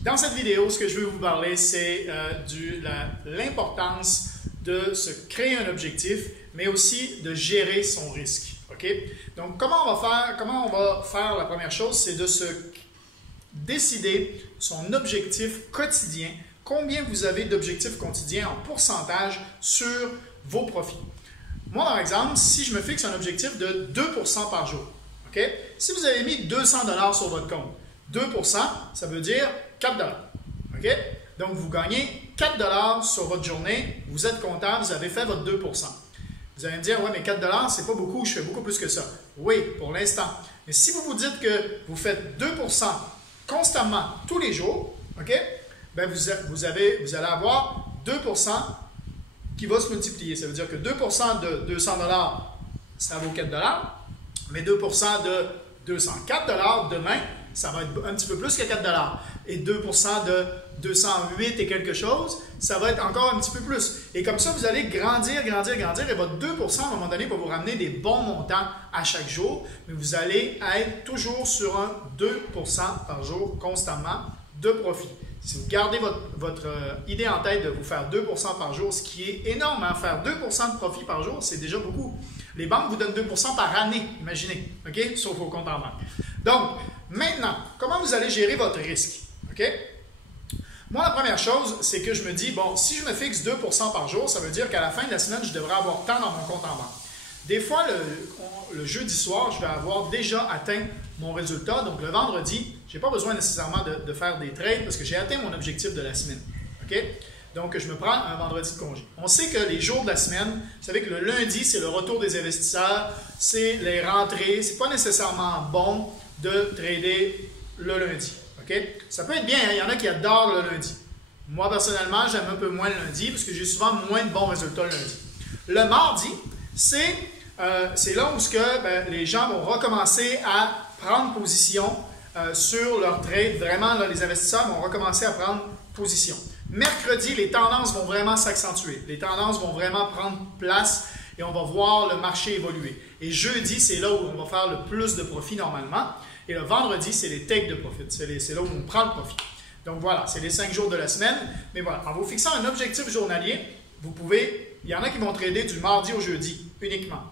Dans cette vidéo, ce que je veux vous parler, c'est l'importance de se créer un objectif, mais aussi de gérer son risque. Okay? Donc, comment on va faire la première chose, c'est de se décider son objectif quotidien, combien vous avez d'objectifs quotidiens en pourcentage sur vos profits. Moi, par exemple, si je me fixe un objectif de 2% par jour, okay? Si vous avez mis 200 $ sur votre compte, 2%, ça veut dire 4 $. Okay? Donc, vous gagnez 4 $ sur votre journée, vous êtes comptable, vous avez fait votre 2%. Vous allez me dire, ouais, mais 4 $, c'est pas beaucoup, je fais beaucoup plus que ça. Oui, pour l'instant. Mais si vous vous dites que vous faites 2% constamment tous les jours, okay? Ben vous allez avoir 2% qui va se multiplier. Ça veut dire que 2% de 200 $, ça vaut 4 $, mais 2% de 204 $ demain, ça va être un petit peu plus que 4 $. Et 2% de 208 et quelque chose, ça va être encore un petit peu plus. Et comme ça, vous allez grandir, grandir, grandir, et votre 2% à un moment donné va vous ramener des bons montants à chaque jour, mais vous allez être toujours sur un 2% par jour constamment de profit. Si vous gardez votre idée en tête de vous faire 2% par jour, ce qui est énorme, hein? Faire 2% de profit par jour, c'est déjà beaucoup. Les banques vous donnent 2% par année, imaginez, okay? Sauf au compte en banque. Donc, maintenant, comment vous allez gérer votre risque? Okay? Moi, la première chose, c'est que je me dis, bon, si je me fixe 2% par jour, ça veut dire qu'à la fin de la semaine, je devrais avoir tant dans mon compte en banque. Des fois, le jeudi soir, je vais avoir déjà atteint mon résultat. Donc, le vendredi, je n'ai pas besoin nécessairement de faire des trades parce que j'ai atteint mon objectif de la semaine. Okay? Donc, je me prends un vendredi de congé. On sait que les jours de la semaine, vous savez que le lundi, c'est le retour des investisseurs, c'est les rentrées. Ce n'est pas nécessairement bon de trader le lundi. Okay? Ça peut être bien, hein? Il y en a qui adorent le lundi. Moi, personnellement, j'aime un peu moins le lundi parce que j'ai souvent moins de bons résultats le lundi. Le mardi, c'est là où les gens vont recommencer à prendre position sur leur trade. Vraiment, là, les investisseurs vont recommencer à prendre position. Mercredi, les tendances vont vraiment s'accentuer. Les tendances vont vraiment prendre place et on va voir le marché évoluer. Et jeudi, c'est là où on va faire le plus de profit normalement. Et le vendredi, c'est les takes de profit. C'est là où on prend le profit. Donc voilà, c'est les 5 jours de la semaine. Mais voilà, en vous fixant un objectif journalier, vous pouvez, il y en a qui vont trader du mardi au jeudi uniquement.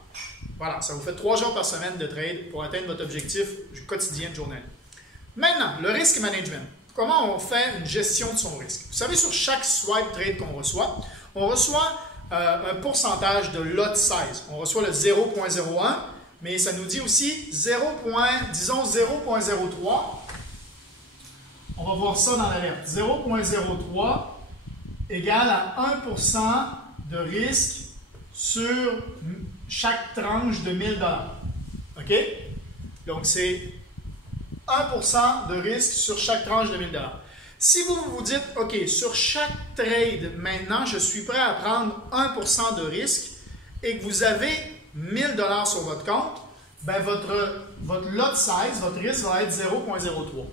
Voilà, ça vous fait 3 jours par semaine de trade pour atteindre votre objectif quotidien de journée. Maintenant, le risk management. Comment on fait une gestion de son risque? Vous savez, sur chaque swipe trade qu'on reçoit, on reçoit un pourcentage de lot size. On reçoit le 0.01, mais ça nous dit aussi 0.03. On va voir ça dans l'alerte. 0.03 égale à 1% de risque sur chaque tranche de 1000 $. OK? Donc, c'est 1% de risque sur chaque tranche de 1000 $. Si vous vous dites, OK, sur chaque trade, maintenant, je suis prêt à prendre 1% de risque et que vous avez 1000 $ sur votre compte, ben votre lot size, votre risque va être 0.03.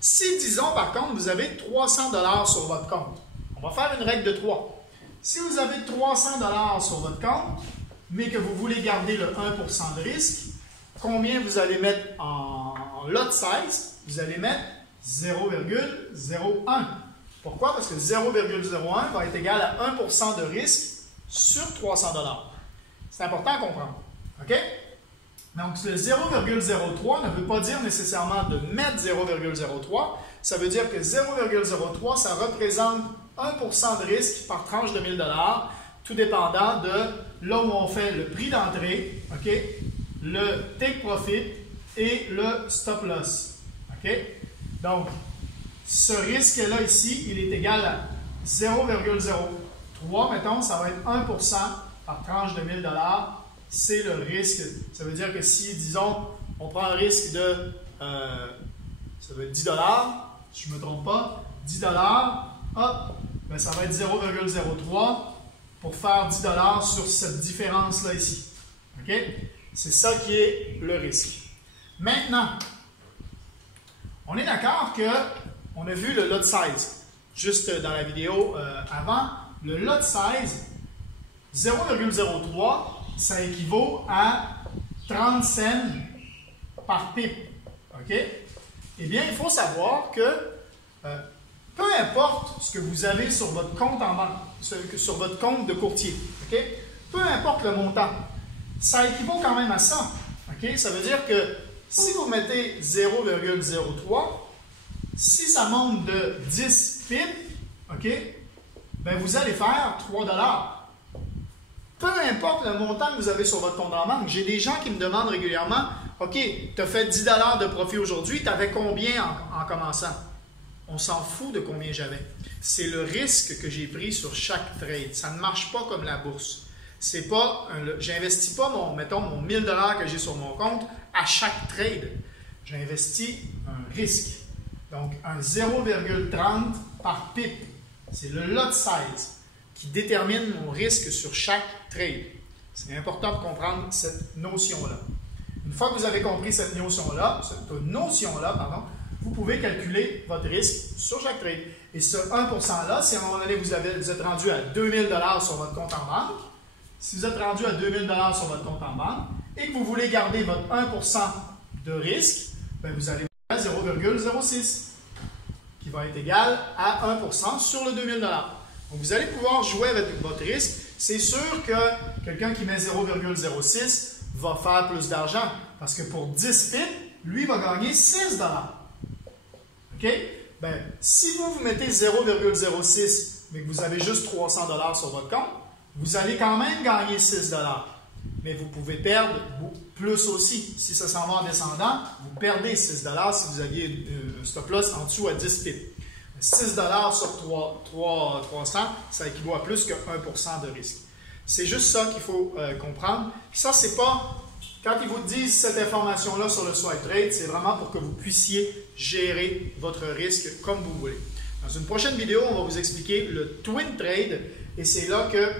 Si, disons, par contre, vous avez 300 $ sur votre compte, on va faire une règle de 3. Si vous avez 300 $ sur votre compte, mais que vous voulez garder le 1% de risque, combien vous allez mettre en lot size? Vous allez mettre 0,01. Pourquoi? Parce que 0,01 va être égal à 1% de risque sur 300 $. C'est important à comprendre. OK? Donc, le 0,03 ne veut pas dire nécessairement de mettre 0,03. Ça veut dire que 0,03, ça représente 1% de risque par tranche de 1000 $, tout dépendant de là où on fait le prix d'entrée, okay, le take profit et le stop loss. Okay? Donc, ce risque-là ici, il est égal à 0,03. Mettons, ça va être 1% par tranche de 1000 $. C'est le risque. Ça veut dire que si, disons, on prend un risque de, ça va être 10 $, si je ne me trompe pas, 10 $, hop, ben ça va être 0,03 pour faire 10 $ sur cette différence-là ici. OK? C'est ça qui est le risque. Maintenant, on est d'accord qu'on a vu le lot size juste dans la vidéo avant. Le lot size, 0,03, ça équivaut à 30 cents par pip. OK? Eh bien, il faut savoir que importe ce que vous avez sur votre compte en banque, sur votre compte de courtier, OK? Peu importe le montant, ça équivaut quand même à ça. OK? Ça veut dire que si vous mettez 0,03, si ça monte de 10 pips, OK? Ben vous allez faire 3 $. Peu importe le montant que vous avez sur votre compte en banque. J'ai des gens qui me demandent régulièrement, OK, tu as fait 10 $ de profit aujourd'hui, tu avais combien en commençant? On s'en fout de combien j'avais. C'est le risque que j'ai pris sur chaque trade. Ça ne marche pas comme la bourse. C'est pas, j'investis pas mettons, mon 1000 $ que j'ai sur mon compte à chaque trade. J'investis un risque. Donc, un 0,30 par pip. C'est le lot size qui détermine mon risque sur chaque trade. C'est important de comprendre cette notion-là. Une fois que vous avez compris cette notion-là, vous pouvez calculer votre risque sur chaque trade. Et ce 1%-là, si à un moment donné vous êtes rendu à 2000 $ sur votre compte en banque, si vous êtes rendu à 2000 $ sur votre compte en banque et que vous voulez garder votre 1% de risque, bien vous allez à 0,06 qui va être égal à 1% sur le 2000 $. Donc, vous allez pouvoir jouer avec votre risque. C'est sûr que quelqu'un qui met 0,06 va faire plus d'argent parce que pour 10 pips, lui va gagner 6 $. OK? Bien, si vous mettez 0,06 mais que vous avez juste 300 $ sur votre compte, vous allez quand même gagner 6 $. Mais vous pouvez perdre plus aussi. Si ça s'en va en descendant, vous perdez 6 $ si vous aviez un stop loss en dessous à 10 pips. 6 $ sur 300, ça équivaut à plus que 1% de risque. C'est juste ça qu'il faut comprendre. Ça, c'est pas... Quand ils vous disent cette information-là sur le swipe trade, c'est vraiment pour que vous puissiez gérer votre risque comme vous voulez. Dans une prochaine vidéo, on va vous expliquer le twin trade et c'est là que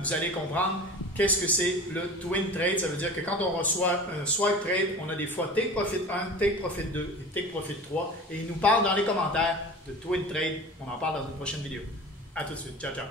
vous allez comprendre qu'est-ce que c'est le twin trade. Ça veut dire que quand on reçoit un swipe trade, on a des fois take profit 1, take profit 2 et take profit 3 et ils nous parlent dans les commentaires de twin trade. On en parle dans une prochaine vidéo. À tout de suite. Ciao, ciao.